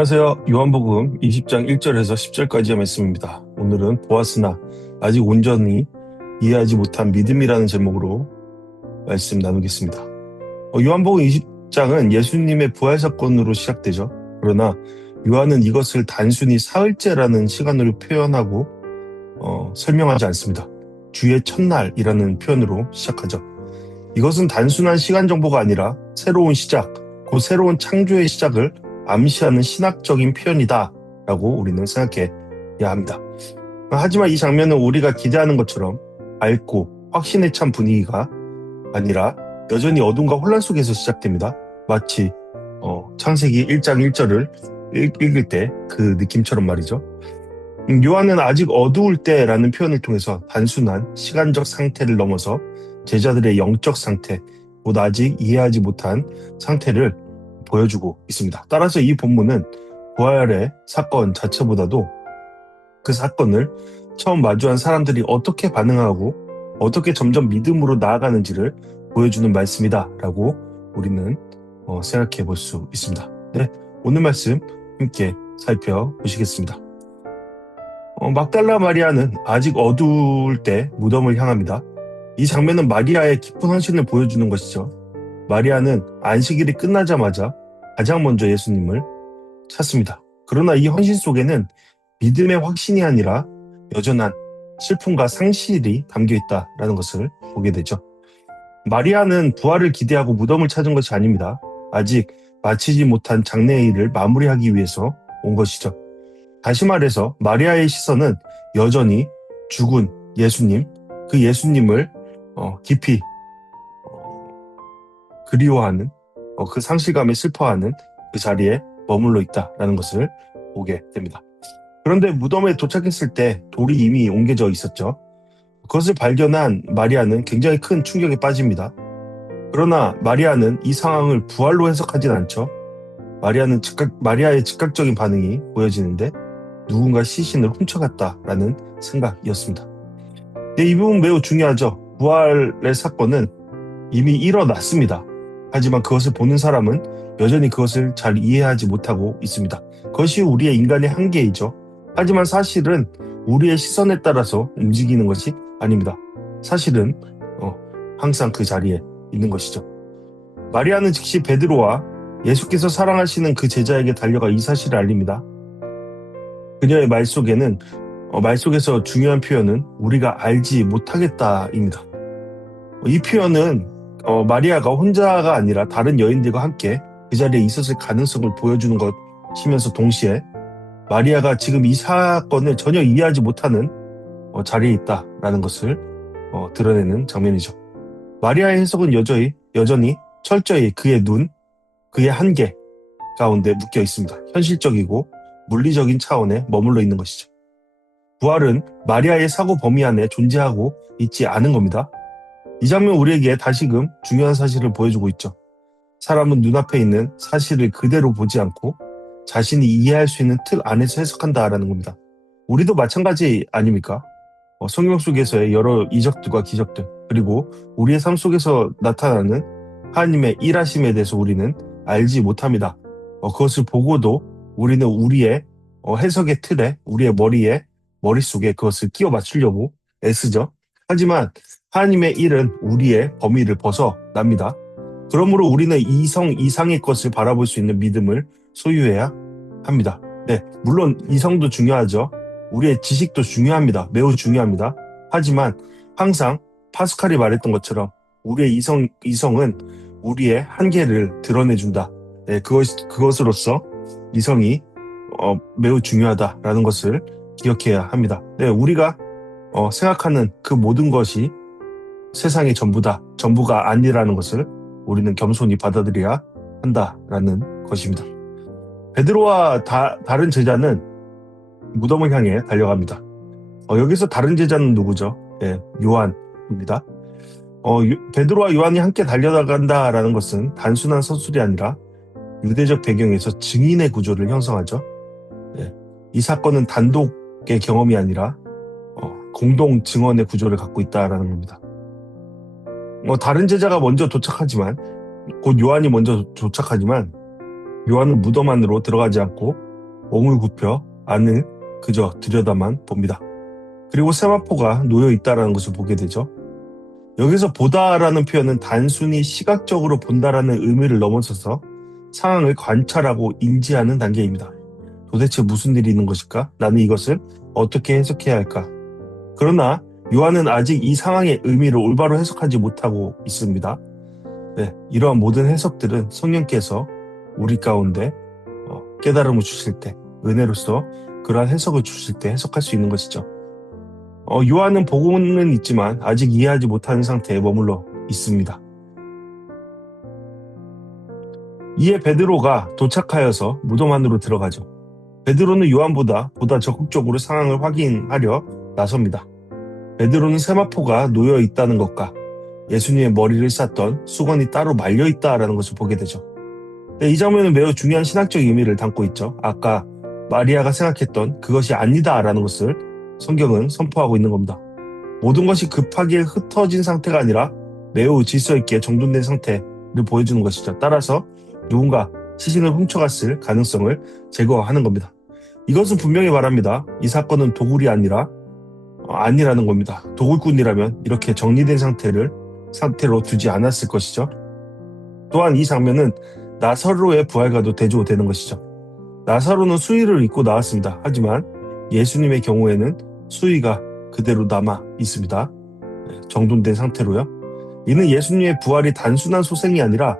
안녕하세요. 요한복음 20장 1절에서 10절까지의 말씀입니다. 오늘은 보았으나 아직 온전히 이해하지 못한 믿음이라는 제목으로 말씀 나누겠습니다. 요한복음 20장은 예수님의 부활 사건으로 시작되죠. 그러나 요한은 이것을 단순히 사흘째라는 시간으로 표현하고 설명하지 않습니다. 주의 첫날이라는 표현으로 시작하죠. 이것은 단순한 시간 정보가 아니라 새로운 시작, 곧 새로운 창조의 시작을 암시하는 신학적인 표현이다라고 우리는 생각해야 합니다. 하지만 이 장면은 우리가 기대하는 것처럼 밝고 확신에 찬 분위기가 아니라 여전히 어둠과 혼란 속에서 시작됩니다. 마치 창세기 1장 1절을 읽을 때 그 느낌처럼 말이죠. 요한은 아직 어두울 때라는 표현을 통해서 단순한 시간적 상태를 넘어서 제자들의 영적 상태, 곧 아직 이해하지 못한 상태를 보여주고 있습니다. 따라서 이 본문은 부활의 사건 자체보다도 그 사건을 처음 마주한 사람들이 어떻게 반응하고 어떻게 점점 믿음으로 나아가는지를 보여주는 말씀이다라고 우리는 생각해 볼 수 있습니다. 네, 오늘 말씀 함께 살펴보시겠습니다. 막달라 마리아는 아직 어두울 때 무덤을 향합니다. 이 장면은 마리아의 깊은 헌신을 보여주는 것이죠. 마리아는 안식일이 끝나자마자 가장 먼저 예수님을 찾습니다. 그러나 이 헌신 속에는 믿음의 확신이 아니라 여전한 슬픔과 상실이 담겨 있다는 것을 보게 되죠. 마리아는 부활을 기대하고 무덤을 찾은 것이 아닙니다. 아직 마치지 못한 장래의 일을 마무리하기 위해서 온 것이죠. 다시 말해서 마리아의 시선은 여전히 죽은 예수님, 그 예수님을 깊이 그리워하는 그 상실감에 슬퍼하는 그 자리에 머물러 있다라는 것을 보게 됩니다. 그런데 무덤에 도착했을 때 돌이 이미 옮겨져 있었죠. 그것을 발견한 마리아는 굉장히 큰 충격에 빠집니다. 그러나 마리아는 이 상황을 부활로 해석하진 않죠. 마리아의 즉각적인 반응이 보여지는데 누군가 시신을 훔쳐갔다라는 생각이었습니다. 이 부분 매우 중요하죠. 부활의 사건은 이미 일어났습니다. 하지만 그것을 보는 사람은 여전히 그것을 잘 이해하지 못하고 있습니다. 그것이 우리의 인간의 한계이죠. 하지만 사실은 우리의 시선에 따라서 움직이는 것이 아닙니다. 사실은 항상 그 자리에 있는 것이죠. 마리아는 즉시 베드로와 예수께서 사랑하시는 그 제자에게 달려가 이 사실을 알립니다. 그녀의 말 속에서 중요한 표현은 우리가 알지 못하겠다입니다. 이 표현은 마리아가 혼자가 아니라 다른 여인들과 함께 그 자리에 있었을 가능성을 보여주는 것이면서 동시에 마리아가 지금 이 사건을 전혀 이해하지 못하는 자리에 있다라는 것을 드러내는 장면이죠. 마리아의 해석은 여전히 철저히 그의 눈, 그의 한계 가운데 묶여 있습니다. 현실적이고 물리적인 차원에 머물러 있는 것이죠. 부활은 마리아의 사고 범위 안에 존재하고 있지 않은 겁니다. 이 장면 우리에게 다시금 중요한 사실을 보여주고 있죠. 사람은 눈앞에 있는 사실을 그대로 보지 않고 자신이 이해할 수 있는 틀 안에서 해석한다라는 겁니다. 우리도 마찬가지 아닙니까? 성경 속에서의 여러 이적들과 기적들, 그리고 우리의 삶 속에서 나타나는 하나님의 일하심에 대해서 우리는 알지 못합니다. 그것을 보고도 우리는 우리의 해석의 틀에, 우리의 머릿속에 그것을 끼워 맞추려고 애쓰죠. 하지만 하나님의 일은 우리의 범위를 벗어납니다. 그러므로 우리는 이성 이상의 것을 바라볼 수 있는 믿음을 소유해야 합니다. 네, 물론 이성도 중요하죠. 우리의 지식도 중요합니다. 매우 중요합니다. 하지만 항상 파스칼이 말했던 것처럼 우리의 이성은 우리의 한계를 드러내준다. 네, 그것으로서 이성이 매우 중요하다라는 것을 기억해야 합니다. 네, 우리가 생각하는 그 모든 것이 세상의 전부가 아니라는 것을 우리는 겸손히 받아들여야 한다라는 것입니다. 베드로와 다른 제자는 무덤을 향해 달려갑니다. 여기서 다른 제자는 누구죠? 네, 요한입니다. 베드로와 요한이 함께 달려간다라는 것은 단순한 서술이 아니라 유대적 배경에서 증인의 구조를 형성하죠. 네, 이 사건은 단독의 경험이 아니라 공동 증언의 구조를 갖고 있다라는 겁니다. 다른 제자가 먼저 도착하지만, 곧 요한이 먼저 도착하지만 요한은 무덤 안으로 들어가지 않고 몸을 굽혀 안을 그저 들여다만 봅니다. 그리고 세마포가 놓여 있다라는 것을 보게 되죠. 여기서 보다라는 표현은 단순히 시각적으로 본다라는 의미를 넘어서서 상황을 관찰하고 인지하는 단계입니다. 도대체 무슨 일이 있는 것일까? 나는 이것을 어떻게 해석해야 할까? 그러나 요한은 아직 이 상황의 의미를 올바로 해석하지 못하고 있습니다. 네, 이러한 모든 해석들은 성령께서 우리 가운데 깨달음을 주실 때, 은혜로서 그러한 해석을 주실 때 해석할 수 있는 것이죠. 요한은 보고는 있지만 아직 이해하지 못하는 상태에 머물러 있습니다. 이에 베드로가 도착하여서 무덤 안으로 들어가죠. 베드로는 요한보다 보다 적극적으로 상황을 확인하려 나섭니다. 베드로는 세마포가 놓여 있다는 것과 예수님의 머리를 쌌던 수건이 따로 말려 있다라는 것을 보게 되죠. 이 장면은 매우 중요한 신학적 의미를 담고 있죠. 아까 마리아가 생각했던 그것이 아니다라는 것을 성경은 선포하고 있는 겁니다. 모든 것이 급하게 흩어진 상태가 아니라 매우 질서 있게 정돈된 상태를 보여주는 것이죠. 따라서 누군가 시신을 훔쳐갔을 가능성을 제거하는 겁니다. 이것은 분명히 말합니다. 이 사건은 도굴이 아니라는 겁니다. 도굴꾼이라면 이렇게 정리된 상태로 두지 않았을 것이죠. 또한 이 장면은 나사로의 부활과도 대조되는 것이죠. 나사로는 수의를 입고 나왔습니다. 하지만 예수님의 경우에는 수의가 그대로 남아 있습니다. 정돈된 상태로요. 이는 예수님의 부활이 단순한 소생이 아니라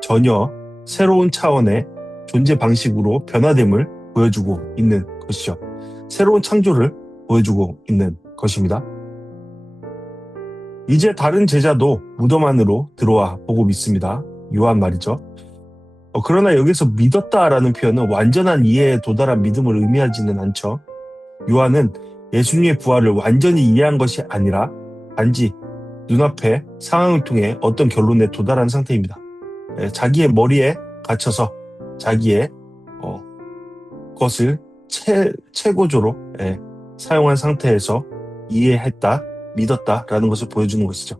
전혀 새로운 차원의 존재 방식으로 변화됨을 보여주고 있는 것이죠. 새로운 창조를 보여주고 있는 것입니다. 이제 다른 제자도 무덤 안으로 들어와 보고 믿습니다. 요한 말이죠. 그러나 여기서 믿었다라는 표현은 완전한 이해에 도달한 믿음을 의미하지는 않죠. 요한은 예수님의 부활을 완전히 이해한 것이 아니라 단지 눈앞의 상황을 통해 어떤 결론에 도달한 상태입니다. 자기의 머리에 갇혀서 자기의 것을 최고조로 사용한 상태에서 이해했다, 믿었다라는 것을 보여주는 것이죠.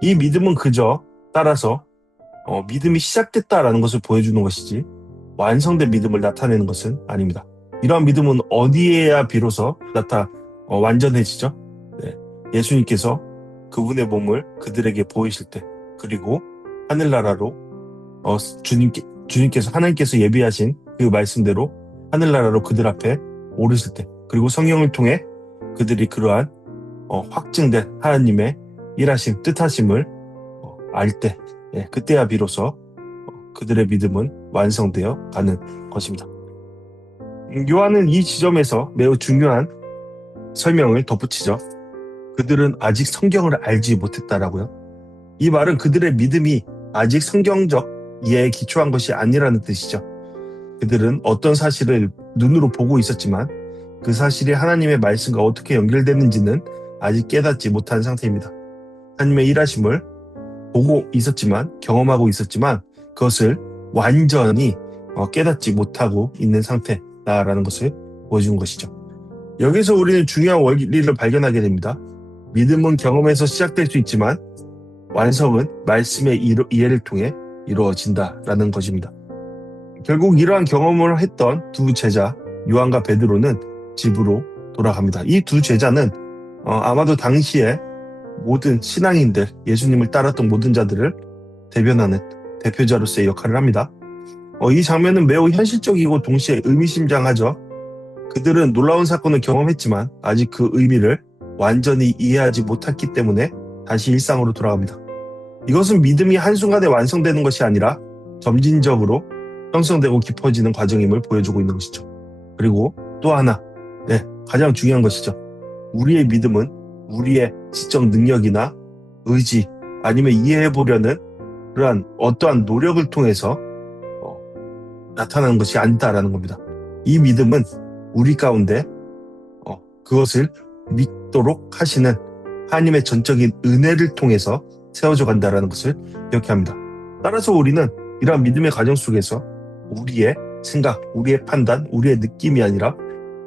이 믿음은 그저 따라서 믿음이 시작됐다라는 것을 보여주는 것이지 완성된 믿음을 나타내는 것은 아닙니다. 이러한 믿음은 어디에야 비로소 완전해지죠? 예수님께서 그분의 몸을 그들에게 보이실 때, 그리고 하늘나라로 주님께서 하나님께서 예비하신 그 말씀대로 하늘나라로 그들 앞에 오르실 때, 그리고 성령을 통해 그들이 그러한 확증된 하나님의 일하심, 뜻하심을 알 때, 그때야 비로소 그들의 믿음은 완성되어 가는 것입니다. 요한은 이 지점에서 매우 중요한 설명을 덧붙이죠. 그들은 아직 성경을 알지 못했다라고요. 이 말은 그들의 믿음이 아직 성경적 이해에 기초한 것이 아니라는 뜻이죠. 그들은 어떤 사실을 눈으로 보고 있었지만 그 사실이 하나님의 말씀과 어떻게 연결되는지는 아직 깨닫지 못한 상태입니다. 하나님의 일하심을 보고 있었지만, 경험하고 있었지만 그것을 완전히 깨닫지 못하고 있는 상태다라는 것을 보여주는 것이죠. 여기서 우리는 중요한 원리를 발견하게 됩니다. 믿음은 경험에서 시작될 수 있지만 완성은 말씀의 이해를 통해 이루어진다라는 것입니다. 결국 이러한 경험을 했던 두 제자 요한과 베드로는 집으로 돌아갑니다. 이 두 제자는 아마도 당시에 모든 신앙인들, 예수님을 따랐던 모든 자들을 대변하는 대표자로서의 역할을 합니다. 이 장면은 매우 현실적이고 동시에 의미심장하죠. 그들은 놀라운 사건을 경험했지만 아직 그 의미를 완전히 이해하지 못했기 때문에 다시 일상으로 돌아갑니다. 이것은 믿음이 한순간에 완성되는 것이 아니라 점진적으로 형성되고 깊어지는 과정임을 보여주고 있는 것이죠. 그리고 또 하나, 가장 중요한 것이죠. 우리의 믿음은 우리의 지적 능력이나 의지 아니면 이해해보려는 그러한 어떠한 노력을 통해서 나타나는 것이 아니다라는 겁니다. 이 믿음은 우리 가운데 그것을 믿도록 하시는 하나님의 전적인 은혜를 통해서 세워져 간다라는 것을 기억해야 합니다. 따라서 우리는 이러한 믿음의 과정 속에서 우리의 생각, 우리의 판단, 우리의 느낌이 아니라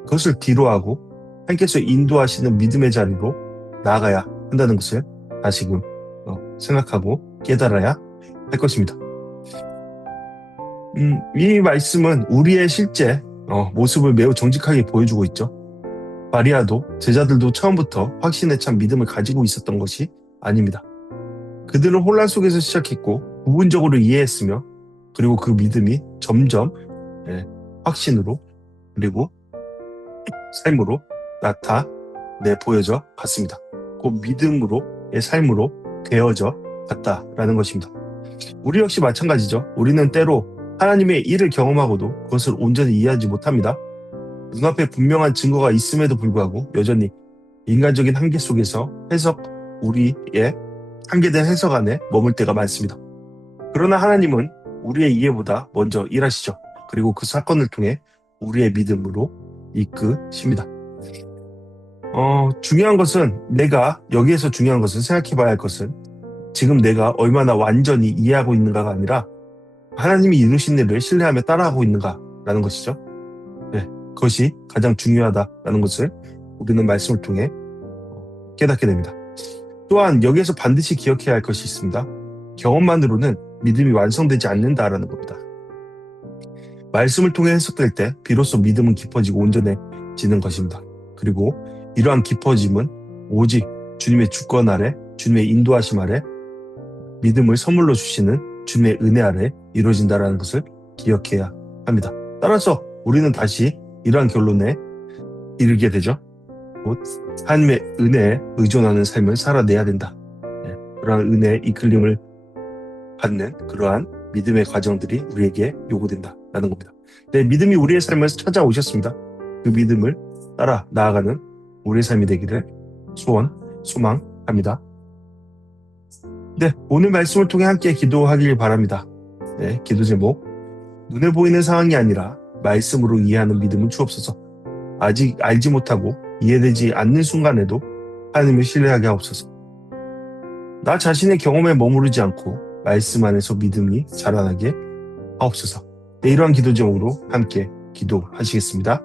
그것을 뒤로하고 하나님께서 인도하시는 믿음의 자리로 나아가야 한다는 것을 다시금 생각하고 깨달아야 할 것입니다. 이 말씀은 우리의 실제 모습을 매우 정직하게 보여주고 있죠. 마리아도 제자들도 처음부터 확신에 찬 믿음을 가지고 있었던 것이 아닙니다. 그들은 혼란 속에서 시작했고 부분적으로 이해했으며 그리고 그 믿음이 점점 확신으로 그리고 삶으로 나타내 보여져 갔습니다. 곧 믿음으로의 삶으로 되어져 갔다라는 것입니다. 우리 역시 마찬가지죠. 우리는 때로 하나님의 일을 경험하고도 그것을 온전히 이해하지 못합니다. 눈앞에 분명한 증거가 있음에도 불구하고 여전히 인간적인 한계 속에서 우리의 한계된 해석 안에 머물 때가 많습니다. 그러나 하나님은 우리의 이해보다 먼저 일하시죠. 그리고 그 사건을 통해 우리의 믿음으로 이끄십니다. 여기에서 중요한 것은 생각해 봐야 할 것은 지금 내가 얼마나 완전히 이해하고 있는가가 아니라 하나님이 이루신 일을 신뢰하며 따라하고 있는가라는 것이죠. 그것이 가장 중요하다라는 것을 우리는 말씀을 통해 깨닫게 됩니다. 또한 여기에서 반드시 기억해야 할 것이 있습니다. 경험만으로는 믿음이 완성되지 않는다라는 겁니다. 말씀을 통해 해석될 때 비로소 믿음은 깊어지고 온전해지는 것입니다. 그리고 이러한 깊어짐은 오직 주님의 주권 아래, 주님의 인도하심 아래, 믿음을 선물로 주시는 주님의 은혜 아래 이루어진다는 것을 기억해야 합니다. 따라서 우리는 다시 이러한 결론에 이르게 되죠. 곧 하나님의 은혜에 의존하는 삶을 살아내야 된다. 그러한 은혜의 이끌림을 받는 그러한 믿음의 과정들이 우리에게 요구된다라는 겁니다. 믿음이 우리의 삶에서 찾아오셨습니다. 그 믿음을 따라 나아가는 우리의 삶이 되기를 소망합니다. 오늘 말씀을 통해 함께 기도하길 바랍니다. 기도 제목, 눈에 보이는 상황이 아니라 말씀으로 이해하는 믿음을 주옵소서. 아직 알지 못하고 이해되지 않는 순간에도 하나님을 신뢰하게 하옵소서. 나 자신의 경험에 머무르지 않고 말씀 안에서 믿음이 자라나게 하옵소서. 이러한 기도 제목으로 함께 기도하시겠습니다.